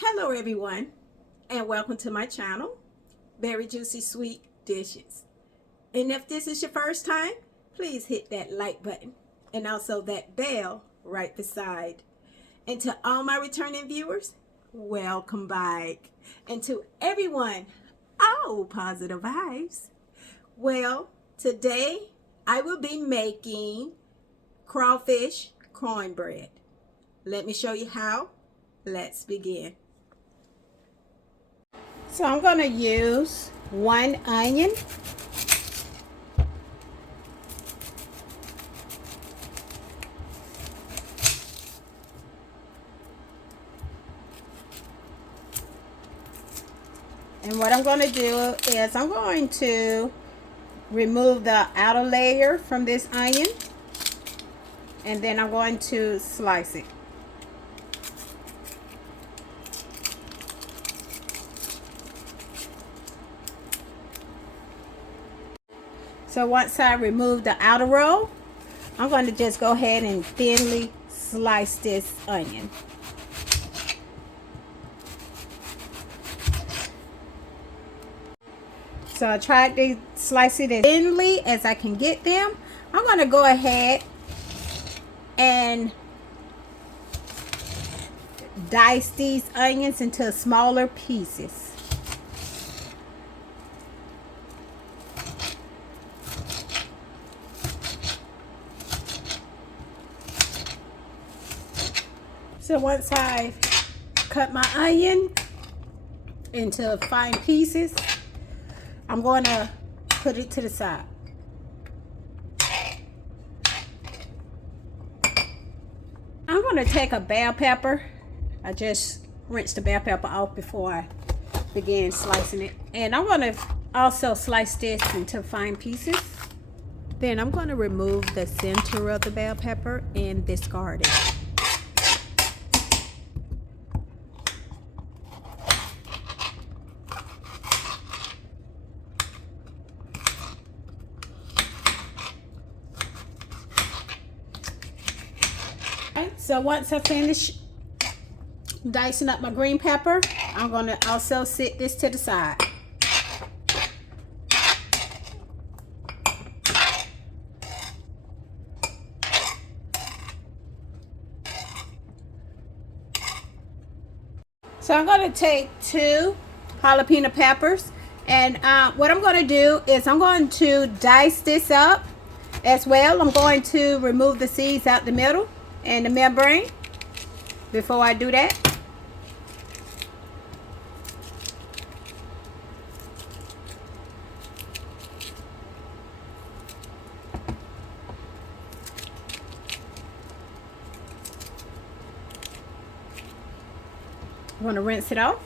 Hello everyone, and welcome to my channel, Berryjuicysweet Dishes. And if this is your first time, please hit that like button and also that bell right beside. And to all my returning viewers, welcome back. And to everyone, oh, positive vibes. Well, today I will be making crawfish cornbread. Let me show you how. Let's begin. So I'm going to use 1 onion, and what I'm going to do is I'm going to remove the outer layer from this onion, and then I'm going to slice it. So once I remove the outer row, I'm going to just go ahead and thinly slice this onion. So I tried to slice it as thinly as I can get them. I'm going to go ahead and dice these onions into smaller pieces. So once I've cut my onion into fine pieces, I'm going to put it to the side. I'm going to take a bell pepper. I just rinsed the bell pepper off before I began slicing it. And I'm going to also slice this into fine pieces. Then I'm going to remove the center of the bell pepper and discard it. So once I finish dicing up my green pepper, I'm going to also set this to the side. So I'm going to take 2 jalapeno peppers, and what I'm going to do is I'm going to dice this up as well. I'm going to remove the seeds out the middle and the membrane before I do that. I'm going to rinse it off.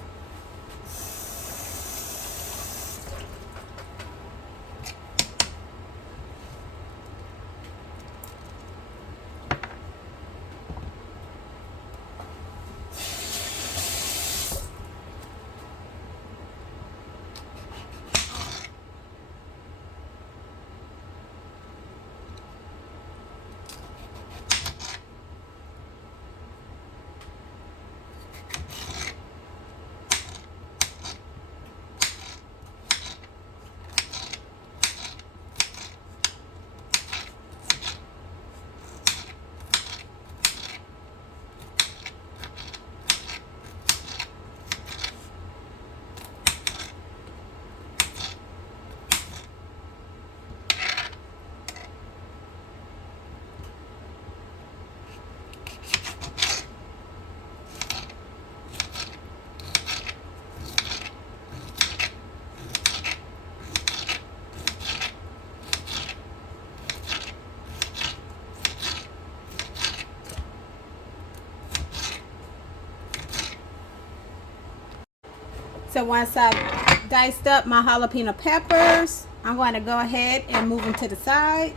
So once I've diced up my jalapeno peppers, I'm going to go ahead and move them to the side.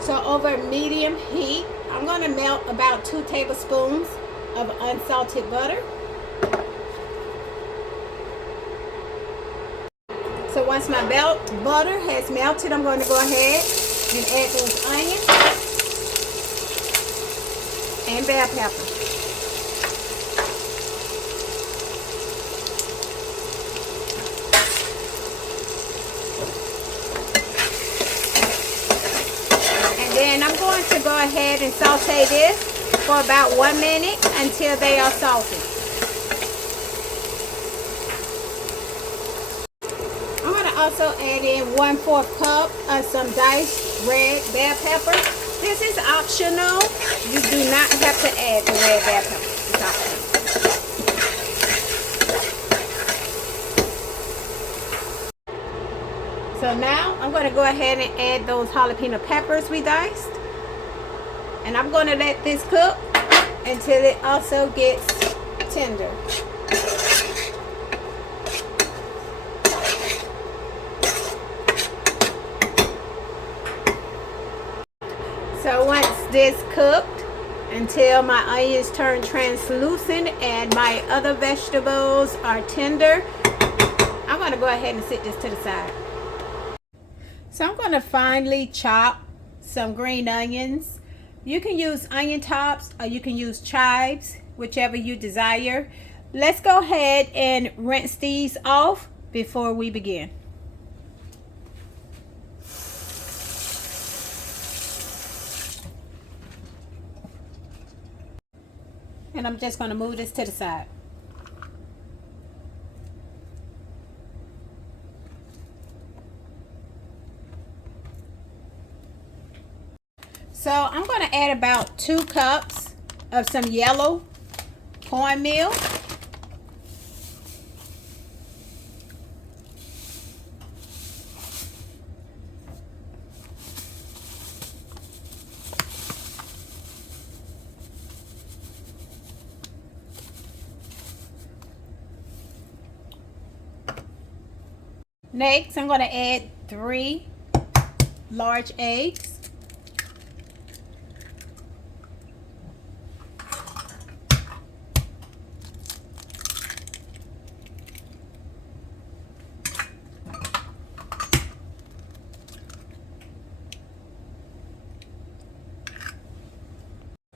So over medium heat, I'm going to melt about 2 tablespoons of unsalted butter. So once my butter has melted, I'm going to go ahead Then add those onions and bell pepper. And then I'm going to go ahead and saute this for about 1 minute until they are salted. I'm going to also add in 1/4 cup of some diced red bell pepper. This is optional. You do not have to add the red bell pepper. It's optional. So now I'm going to go ahead and add those jalapeno peppers we diced. And I'm going to let this cook until it also gets tender. So once this cooked until my onions turn translucent and my other vegetables are tender, I'm going to go ahead and set this to the side. So I'm going to finely chop some green onions. You can use onion tops or you can use chives, whichever you desire. Let's go ahead and rinse these off before we begin. And I'm just going to move this to the side. So I'm going to add about 2 cups of some yellow cornmeal. Next, I'm going to add 3 large eggs.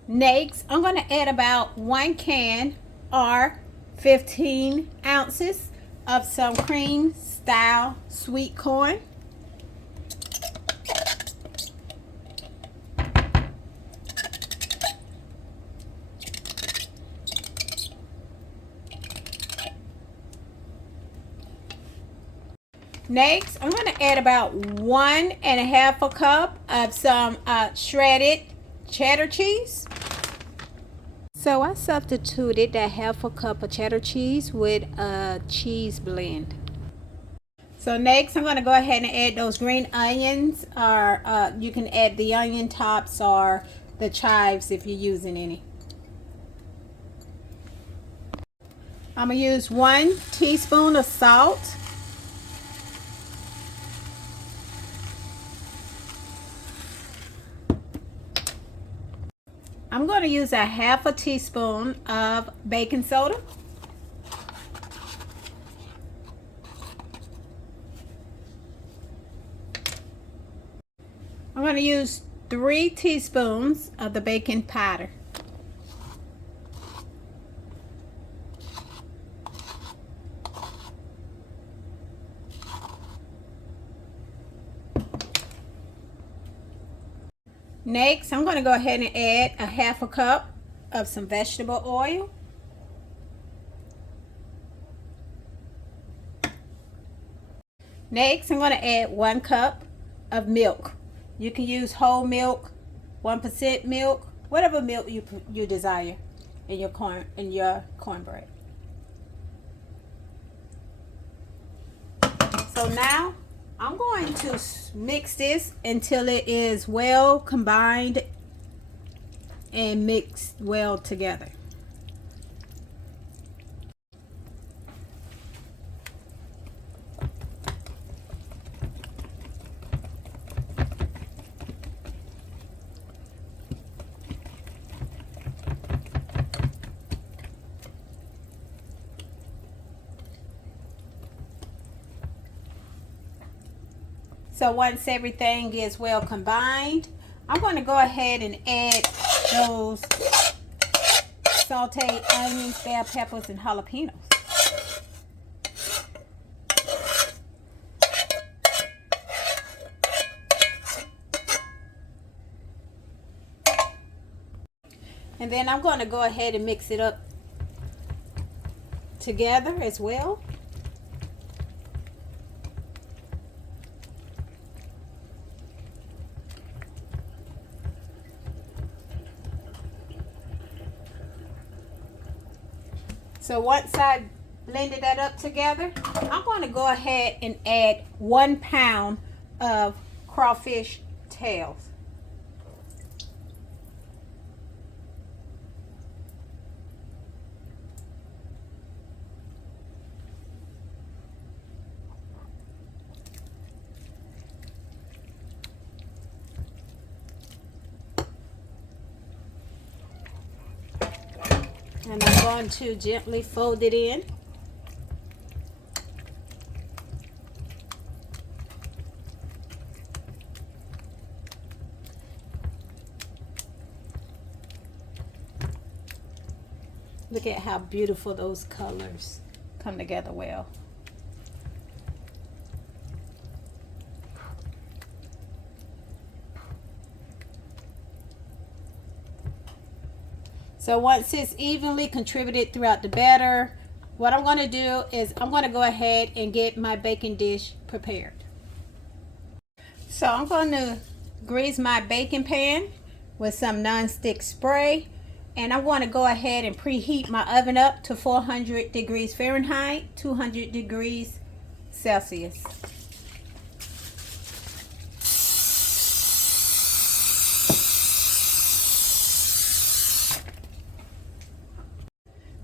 Next, I'm going to add about 1 can or 15 ounces of some cream style sweet corn. Next, I'm going to add about 1.5 cup of some shredded cheddar cheese. So I substituted that 1/2 cup of cheddar cheese with a cheese blend. So next I'm going to go ahead and add those green onions, or you can add the onion tops or the chives if you're using any. I'm going to use 1 teaspoon of salt. I'm going to use a 1/2 teaspoon of baking soda. I'm going to use 3 teaspoons of the baking powder. Next, I'm going to go ahead and add a 1/2 cup of some vegetable oil. Next, I'm going to add 1 cup of milk. You can use whole milk, 1% milk, whatever milk you desire in your cornbread. So now I'm going to mix this until it is well combined and mixed well together. So once everything is well combined, I'm going to go ahead and add those sauteed onions, bell peppers, and jalapenos. And then I'm going to go ahead and mix it up together as well. So once I blended that up together, I'm going to go ahead and add 1 pound of crawfish tails. And I'm going to gently fold it in. Look at how beautiful those colors come together well. So once it's evenly contributed throughout the batter, what I'm going to do is I'm going to go ahead and get my baking dish prepared. So I'm going to grease my baking pan with some non-stick spray, and I'm going to go ahead and preheat my oven up to 400 degrees Fahrenheit, 200 degrees Celsius.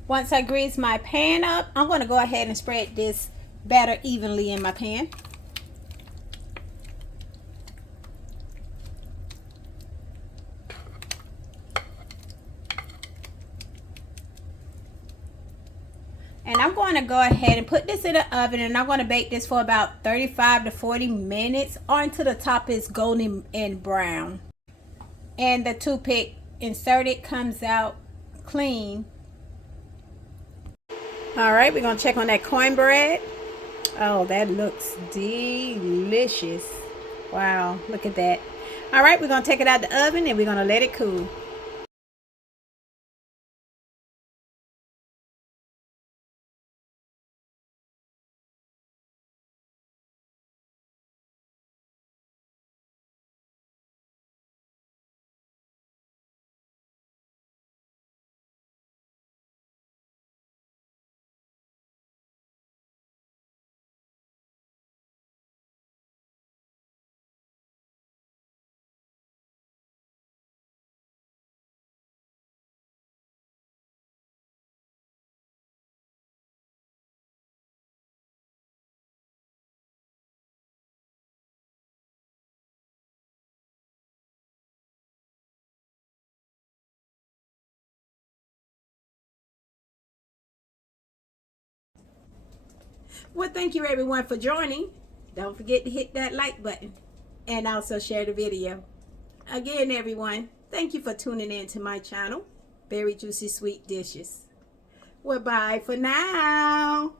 Once I grease my pan up, I'm going to go ahead and spread this batter evenly in my pan. And I'm going to go ahead and put this in the oven, and I'm going to bake this for about 35 to 40 minutes or until the top is golden and brown. And the toothpick inserted comes out clean. Alright, we're going to check on that cornbread. Oh, that looks delicious. Wow, look at that. Alright, we're going to take it out the oven and we're going to let it cool. Well, thank you everyone for joining. Don't forget to hit that like button and also share the video. Again, everyone, thank you for tuning in to my channel, Berry Juicy Sweet Dishes. Well, bye for now.